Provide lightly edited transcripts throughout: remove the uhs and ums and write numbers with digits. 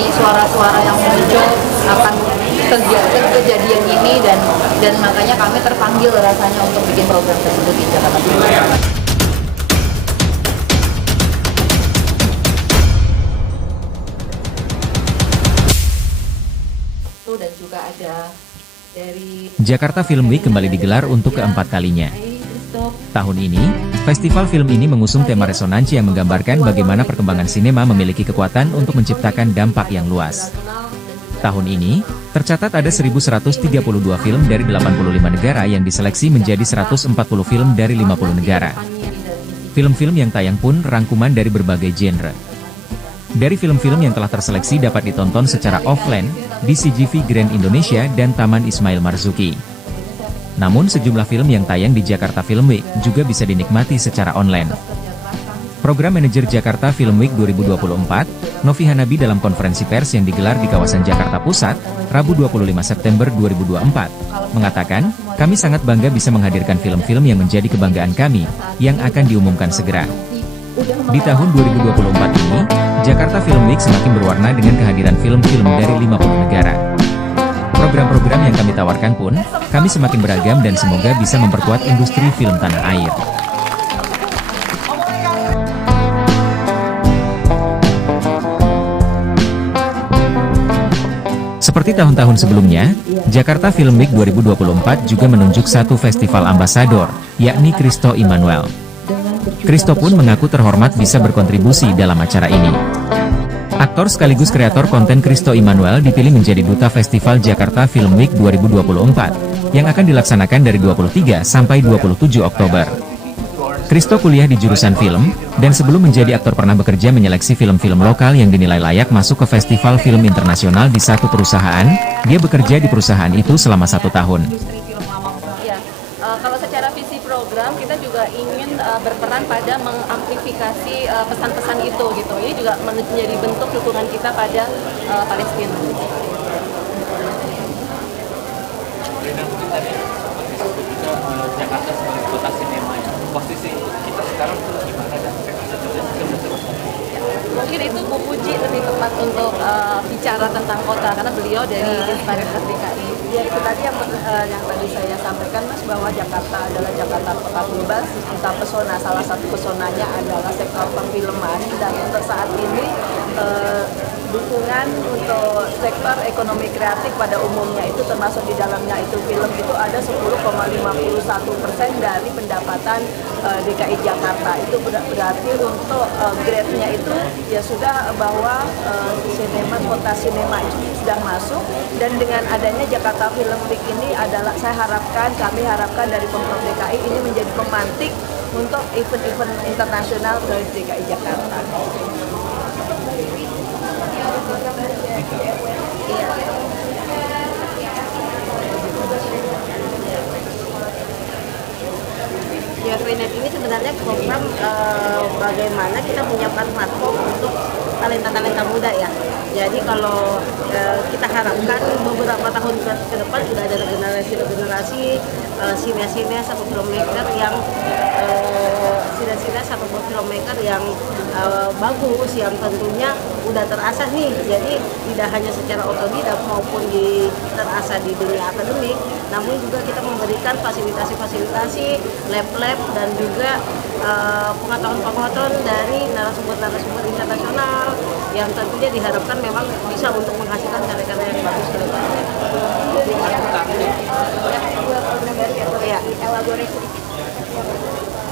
mencermati suara-suara yang muncul akan kejadian ini, dan makanya kami terpanggil rasanya untuk bikin program tersebut di Jakarta Film. Dan juga ada dari Jakarta Film Week kembali digelar untuk keempat kalinya. Tahun ini, festival film ini mengusung tema resonansi yang menggambarkan bagaimana perkembangan sinema memiliki kekuatan untuk menciptakan dampak yang luas. Tahun ini, tercatat ada 1.132 film dari 85 negara yang diseleksi menjadi 140 film dari 50 negara. Film-film yang tayang pun rangkuman dari berbagai genre. Dari film-film yang telah terseleksi dapat ditonton secara offline di CGV Grand Indonesia dan Taman Ismail Marzuki. Namun sejumlah film yang tayang di Jakarta Film Week juga bisa dinikmati secara online. Program Manajer Jakarta Film Week 2024, Novi Hanabi dalam konferensi pers yang digelar di kawasan Jakarta Pusat, Rabu 25 September 2024, mengatakan, "Kami sangat bangga bisa menghadirkan film-film yang menjadi kebanggaan kami, yang akan diumumkan segera." Di tahun 2024 ini, Jakarta Film Week semakin berwarna dengan kehadiran film-film dari 50 negara. Program-program yang kami tawarkan pun, kami semakin beragam dan semoga bisa memperkuat industri film tanah air. Seperti tahun-tahun sebelumnya, Jakarta Film Week 2024 juga menunjuk satu festival ambasador, yakni Christo Immanuel. Christo pun mengaku terhormat bisa berkontribusi dalam acara ini. Aktor sekaligus kreator konten Christo Immanuel dipilih menjadi duta Festival Jakarta Film Week 2024, yang akan dilaksanakan dari 23 sampai 27 Oktober. Christo kuliah di jurusan film, dan sebelum menjadi aktor pernah bekerja menyeleksi film-film lokal yang dinilai layak masuk ke festival film internasional di satu perusahaan. Dia bekerja di perusahaan itu selama 1 tahun. Kalau secara visi program kita juga ingin berperan pada mengamplifikasi pesan-pesan itu gitu. Ini juga menjadi bentuk dukungan kita pada Palestina. Jakarta sebagai kota sinema, posisi kita sekarang gimana dan mungkin itu Bu Puji lebih tepat untuk bicara tentang kota karena beliau dari Inspirator DKI. Ya itu tadi yang tadi saya sampaikan Mas, bahwa Jakarta adalah Jakarta kota bebas, kita pesona, salah satu pesonanya adalah sektor perfilman, dan untuk saat ini dukungan untuk sektor ekonomi kreatif pada umumnya itu termasuk di dalamnya itu film itu ada 10,51% dari pendapatan DKI Jakarta. Itu berarti untuk grade-nya itu ya sudah bahwa sinema, kota sinema itu sudah masuk, dan dengan adanya Jakarta Film Week ini adalah kami harapkan dari Pemprov DKI ini menjadi pemantik untuk event-event internasional ke DKI Jakarta. Ya, Freenet ini sebenarnya program bagaimana kita menyiapkan platform untuk talenta-talenta muda ya. Jadi kalau kita harapkan beberapa tahun ke depan sudah ada generasi sinias-sinias atau filmmaker yang bagus, yang tentunya udah terasah nih. Jadi tidak hanya secara otodidak maupun terasah di dunia akademik, namun juga kita memberikan fasilitasi lab-lab dan juga pengetahuan dari narasumber internasional yang tentunya diharapkan memang bisa untuk menghasilkan karya-karya yang bagus ke depannya.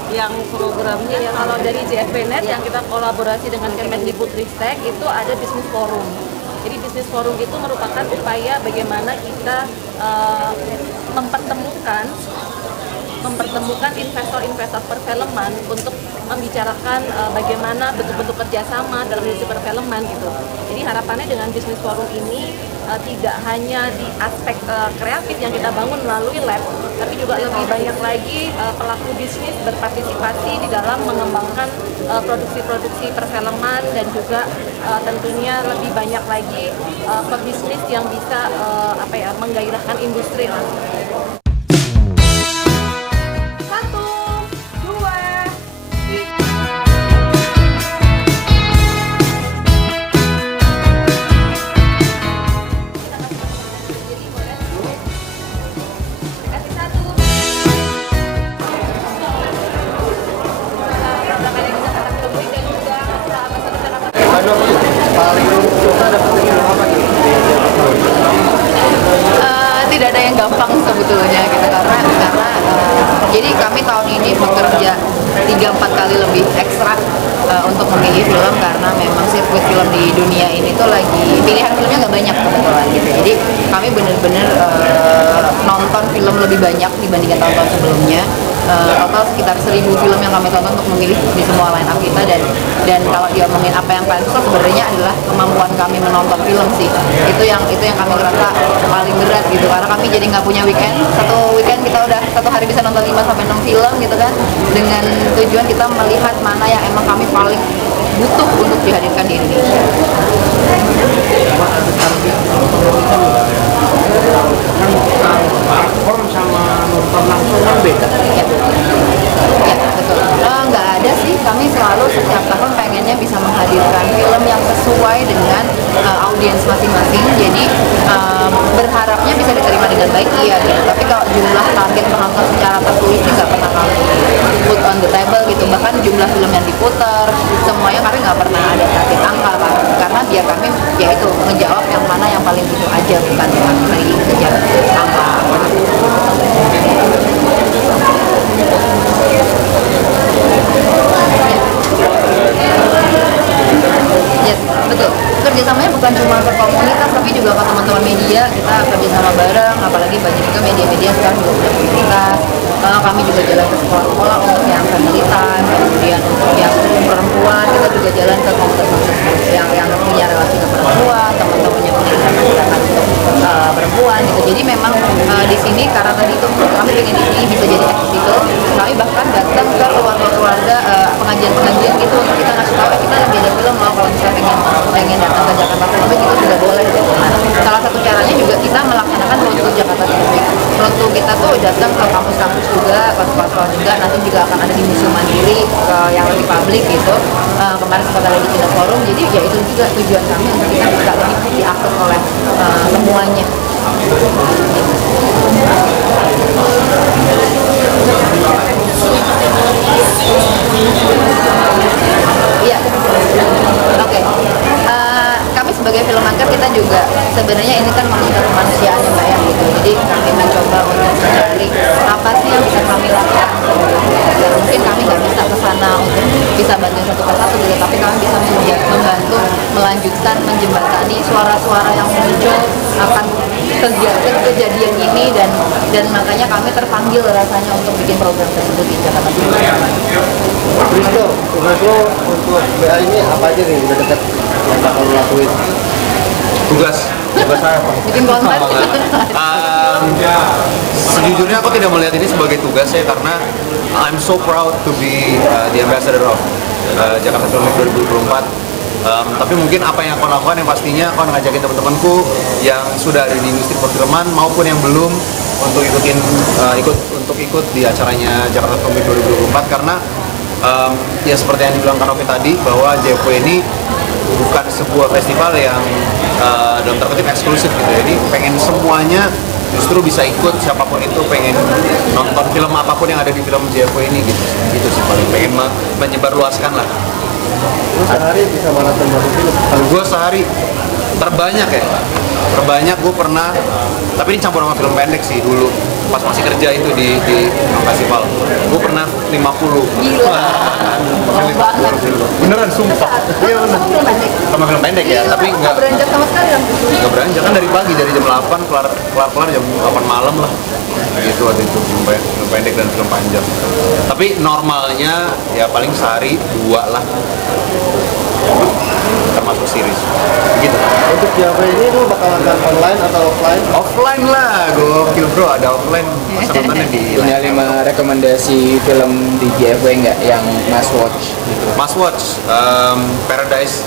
Yang programnya kalau dari JFPNet yang kita kolaborasi dengan Kemendikbudristek itu ada Business Forum. Jadi Business Forum itu merupakan upaya bagaimana kita mempertemukan investor-investor perfilman untuk membicarakan bagaimana bentuk-bentuk kerjasama dalam industri perfilman gitu. Jadi harapannya dengan Business Forum ini tidak hanya di aspek kreatif yang kita bangun melalui lab, tapi juga lebih banyak lagi pelaku bisnis berpartisipasi di dalam mengembangkan produksi-produksi perfilman, dan juga tentunya lebih banyak lagi pebisnis yang bisa menggairahkan industri lah. sebetulnya gitu karena jadi kami tahun ini bekerja 3-4 kali lebih ekstra untuk memilih film karena memang sirkuit film di dunia ini tuh lagi pilihan filmnya nggak banyak kebetulan gitu. Jadi kami bener-bener nonton film lebih banyak dibandingkan tahun-tahun sebelumnya. Total sekitar 1.000 film yang kami tonton untuk memilih di semua line up kita dan kalau diomongin apa yang paling susah sebenarnya adalah kemampuan kami menonton film sih. Itu yang kami ngerasa paling berat gitu karena kami jadi nggak punya weekend. Satu weekend kita udah satu hari bisa nonton 5-6 film gitu kan, dengan tujuan kita melihat mana yang emang kami paling butuh untuk dihadirkan di Indonesia. Platform sama nonton langsung kan beda. Ya, betul. Nggak ada sih, kami selalu setiap tahun pengennya bisa menghadirkan film yang sesuai dengan audiens masing-masing. Jadi berharapnya bisa diterima dengan baik, iya gitu. Tapi kalau jumlah target penonton secara tertulis sih nggak pernah kami put on the table gitu. Bahkan jumlah film yang diputar, semuanya kami nggak pernah ada target angka karena biar kami yaitu menjawab yang mana yang paling butuh aja, bukan yang kami kejar angka. Yes, betul. Kerjasamanya bukan cuma ke komunitas tapi juga ke teman-teman media. Kita kerjasama bareng, apalagi banyak juga media-media sekarang juga punya komunitas. Kami juga jalan ke sekolah-sekolah untuk yang family time, kemudian untuk yang perempuan kita juga jalan ke komunitas-komunitas yang punya relasi ke perempuan, teman-teman yang punya gerakan untuk perempuan gitu. Jadi memang di sini karena tadi itu kami pengen di sini bisa jadi aktivitas. Kami bahkan datang ke keluarga-keluarga pengajian-pengajian gitu untuk kita ngasih tahu kita lagi ada film loh, kalau misalnya pengen datang ke Jakarta Film Week itu juga boleh gitu. Nah, salah satu caranya juga kita melaksanakan road to Jakarta Film Week. Road to kita tuh datang ke kampus-kampus juga, ke sekolah-sekolah juga, nanti juga akan ada di museum mandiri yang lebih publik gitu. Kemarin sempat ada di Cina Forum, jadi ya itu juga tujuan kami untuk kita bisa lebih diakses oleh semuanya. Iya, oke. Kami sebagai filmmaker kita juga sebenarnya ini kan monitor kemanusiaan ya Mbak ya gitu. Jadi kami mencoba untuk mencari apa sih yang bisa kami lakukan. Dan mungkin kami nggak bisa ke sana untuk bisa bantu satu persatu gitu, tapi kami bisa membantu melanjutkan menjembatani suara-suara yang muncul akan kejadian ini dan makanya kami terpanggil rasanya untuk bikin program tersebut di Jakarta. Risto, tugas lo untuk BA ini apa aja nih udah dekat yang bakal lo lakuin? Tugas apa? Bikin konten. Sejujurnya aku tidak melihat ini sebagai tugas ya karena I'm so proud to be the ambassador of Jakarta Film Week 2024. Tapi mungkin apa yang aku lakukan yang pastinya aku ngajakin teman-temanku yang sudah ada di industri perfilman maupun yang belum untuk ikut di acaranya Jakarta Film Week 2024 karena ya seperti yang dibilang Kanopi tadi bahwa JFW ini bukan sebuah festival yang dalam tanda kutip eksklusif gitu. Jadi pengen semuanya justru bisa ikut, siapapun itu pengen nonton film apapun yang ada di film JFW ini gitu sih paling pengen menyebarluaskan lah. Lu sehari bisa maraton berapa film? Gue sehari terbanyak gue pernah, tapi ini campur sama film pendek sih dulu pas masih kerja itu di festival gue pernah 50. Gila. Beneran sumpah. Iya bener. Sama film pendek ya, tapi nggak beranjak sama sekali kan? nggak beranjak kan dari pagi, dari jam 8 kelar jam 8 malam lah gitu waktu itu film pendek dan film panjang. Tapi normalnya ya paling sehari 2 lah termasuk series begitu. Untuk JFW ini lu bakal nonton online atau offline? Offline lah, gokil bro, ada offline masa nontonnya di Punya 5 rekomendasi film di JFW nggak yang must watch gitu? Must watch, Paradise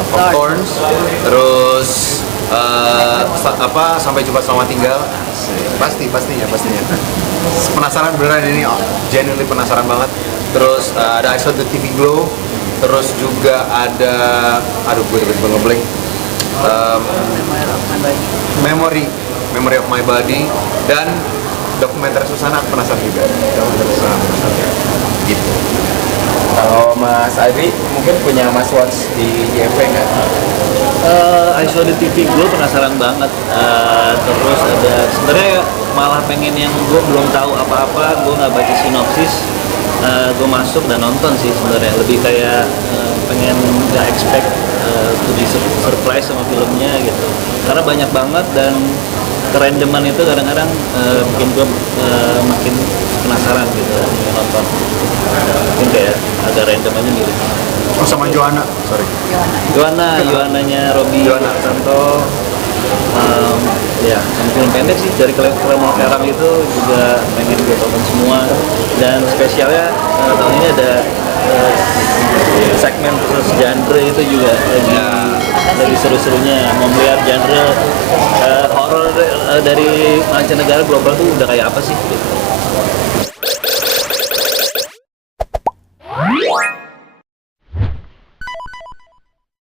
of Thorns, terus Sampai Jumpa Selamat Tinggal, pastinya. Penasaran beneran ini, genuinely penasaran banget. Terus ada I Saw the TV Glow, terus juga ada, gue tiba-tiba ngeblank, Memory of My Body, dan dokumenter Susana, penasaran juga. Gitu. Kalau Mas Adri mungkin punya must watch di JFW nggak? saw di TV gue penasaran banget. Terus ada sebenarnya malah pengen yang gue belum tahu apa-apa, gue nggak baca sinopsis, gue masuk dan nonton sih sebenarnya. Lebih kayak pengen nggak expect to be surprise sama filmnya gitu. Karena banyak banget dan kerandoman itu kadang-kadang bikin gue makin penasaran gitu nonton. Mungkin kayak agak random aja gitu. Oh, sama Joanna, sorry. Joanna-nya Robby Santo. Ya, sama film pendek sih dari Kerang itu juga pengen gue tonton semua. Dan spesialnya tahun ini ada segmen khusus genre itu juga lagi seru-serunya. Mau melihat genre horor dari mancanegara global tuh udah kayak apa sih gitu.